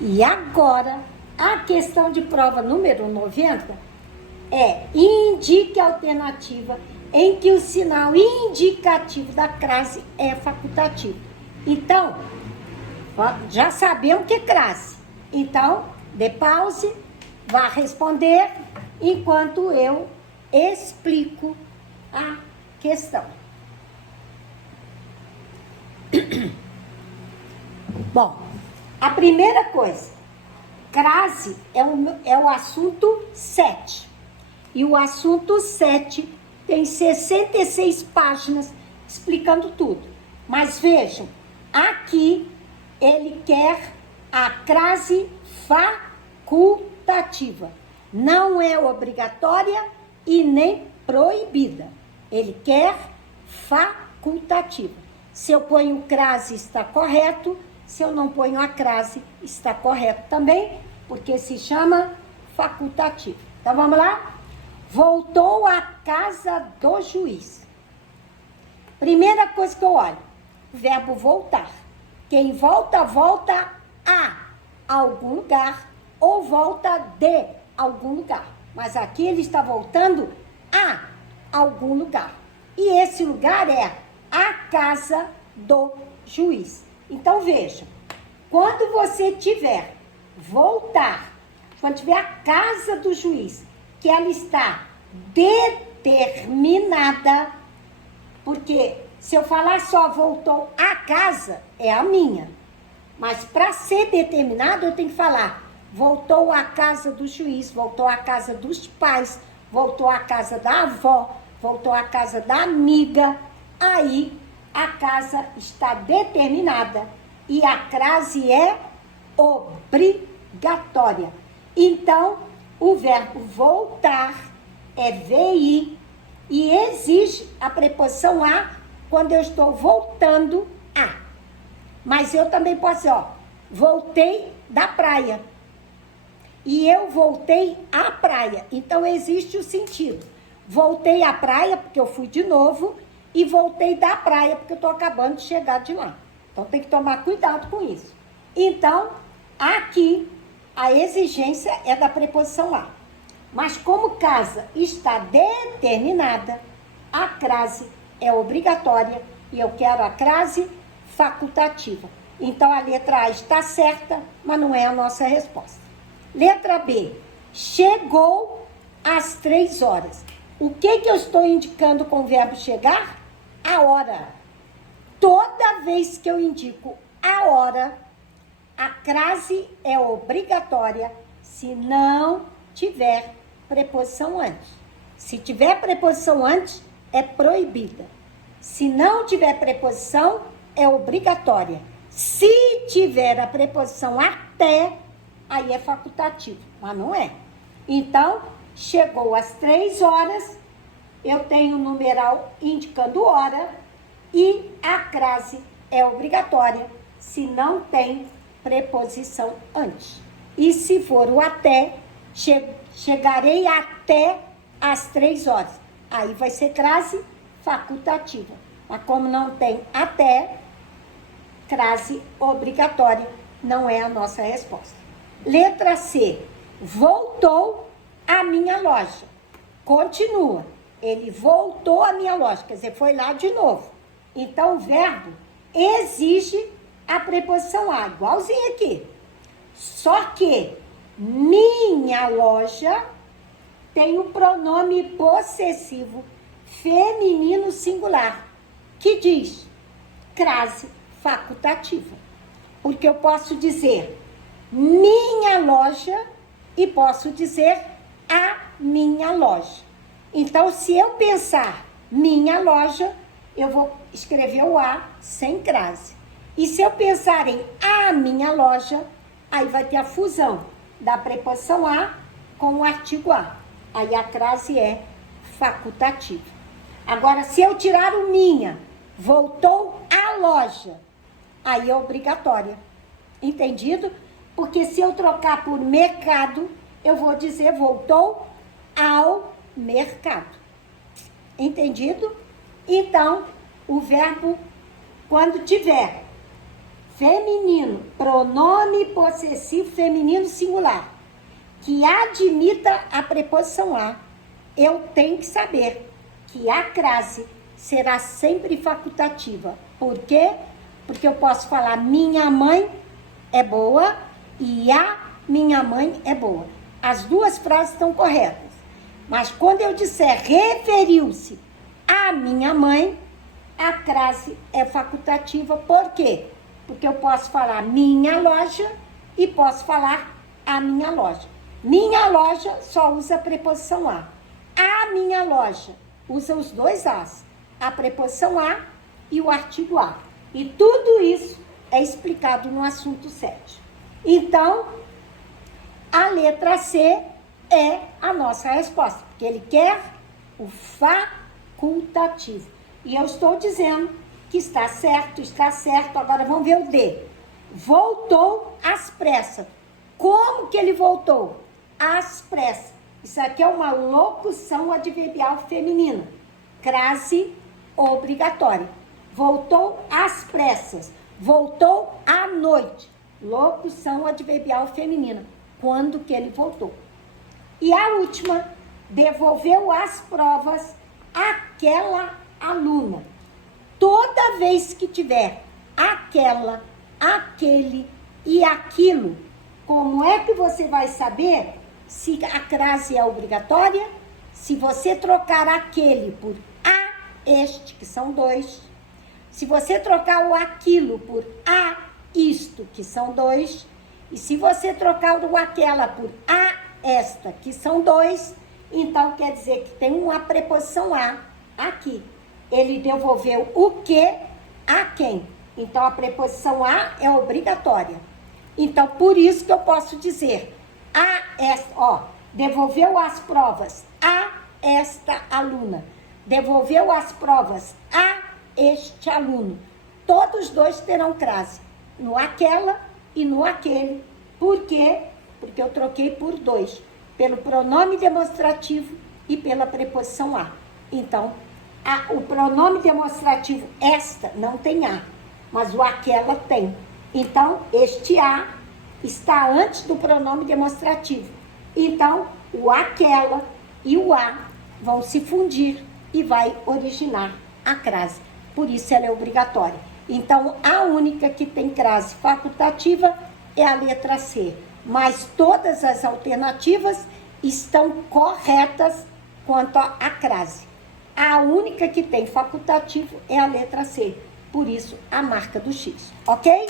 E agora, a questão de prova número 90 é: indique a alternativa em que o sinal indicativo da crase é facultativo. Então, já sabemos que é crase. Então, dê pause, vá responder enquanto eu explico a questão. Bom, a primeira coisa, crase é o assunto 7. E o assunto 7 tem 66 páginas explicando tudo. Mas vejam, aqui ele quer a crase facultativa. Não é obrigatória e nem proibida. Ele quer facultativa. Se eu ponho crase, está correto. Se eu não ponho a crase, está correto também, porque se chama facultativo. Então, vamos lá? Voltou à casa do juiz. Primeira coisa que eu olho, verbo voltar. Quem volta, volta a algum lugar ou volta de algum lugar. Mas aqui ele está voltando a algum lugar. E esse lugar é a casa do juiz. Então, veja, quando você tiver voltar, quando tiver a casa do juiz, que ela está determinada, porque se eu falar só voltou à casa, é a minha. Mas para ser determinado, eu tenho que falar voltou à casa do juiz, voltou à casa dos pais, voltou à casa da avó, voltou à casa da amiga. Aí a casa está determinada e a crase é obrigatória. Então, o verbo voltar é VI e exige a preposição a quando eu estou voltando a. Mas eu também posso dizer, voltei da praia. E eu voltei à praia. Então, existe o sentido. Voltei à praia, porque eu fui de novo, e voltei da praia, porque eu estou acabando de chegar de lá. Então, tem que tomar cuidado com isso. Então, aqui, a exigência é da preposição a. Mas como casa está determinada, a crase é obrigatória e eu quero a crase facultativa. Então, a letra A está certa, mas não é a nossa resposta. Letra B, chegou às 3 horas. O que eu estou indicando com o verbo chegar? A hora. Toda vez que eu indico a hora, a crase é obrigatória se não tiver preposição antes. Se tiver preposição antes, é proibida. Se não tiver preposição, é obrigatória. Se tiver a preposição até, aí é facultativo, mas não é. Então, chegou às 3 horas, eu tenho o numeral indicando hora e a crase é obrigatória se não tem preposição antes. E se for o até, chegarei até às 3 horas. Aí vai ser crase facultativa. Mas como não tem até, crase obrigatória não é a nossa resposta. Letra C, voltou à minha loja. Continua, ele voltou à minha loja, quer dizer, foi lá de novo. Então, o verbo exige a preposição a, igualzinho aqui. Só que minha loja tem o pronome possessivo feminino singular, que diz crase facultativa. Porque eu posso dizer minha loja e posso dizer a minha loja. Então, se eu pensar minha loja, eu vou escrever o a sem crase. E se eu pensar em a minha loja, aí vai ter a fusão da preposição a com o artigo a. Aí a crase é facultativa. Agora, se eu tirar o minha, voltou à loja, aí é obrigatória. Entendido? Porque se eu trocar por mercado, eu vou dizer voltou ao mercado. Entendido? Então, o verbo, quando tiver feminino, pronome possessivo feminino singular, que admita a preposição a, eu tenho que saber que a crase será sempre facultativa. Por quê? Porque eu posso falar minha mãe é boa e a minha mãe é boa. As duas frases estão corretas. Mas quando eu disser referiu-se à minha mãe, a crase é facultativa. Por quê? Porque eu posso falar minha loja e posso falar a minha loja. Minha loja só usa a preposição a. A minha loja usa os dois as. A preposição a e o artigo a. E tudo isso é explicado no assunto 7. Então, a letra C é a nossa resposta, porque ele quer o facultativo. E eu estou dizendo que está certo. Agora vamos ver o D. Voltou às pressas. Como que ele voltou? Às pressas. Isso aqui é uma locução adverbial feminina. Crase obrigatória. Voltou às pressas. Voltou à noite. Locução adverbial feminina. Quando que ele voltou? E a última, devolveu as provas àquela aluna. Toda vez que tiver aquela, aquele e aquilo, como é que você vai saber se a crase é obrigatória? Se você trocar aquele por a este, que são dois. Se você trocar o aquilo por a isto, que são dois. E se você trocar o aquela por a esta, que são dois, então quer dizer que tem uma preposição a aqui. Ele devolveu o que a quem. Então a preposição a é obrigatória. Então por isso que eu posso dizer a esta, devolveu as provas a esta aluna. Devolveu as provas a este aluno. Todos dois terão crase. No aquela e no aquele. Por quê? Porque eu troquei por dois. Pelo pronome demonstrativo e pela preposição a. Então, o pronome demonstrativo esta não tem a, mas o aquela tem. Então, este a está antes do pronome demonstrativo. Então, o aquela e o a vão se fundir e vai originar a crase. Por isso ela é obrigatória. Então, a única que tem crase facultativa é a letra C. Mas todas as alternativas estão corretas quanto à crase. A única que tem facultativo é a letra C. Por isso, a marca do X. Ok?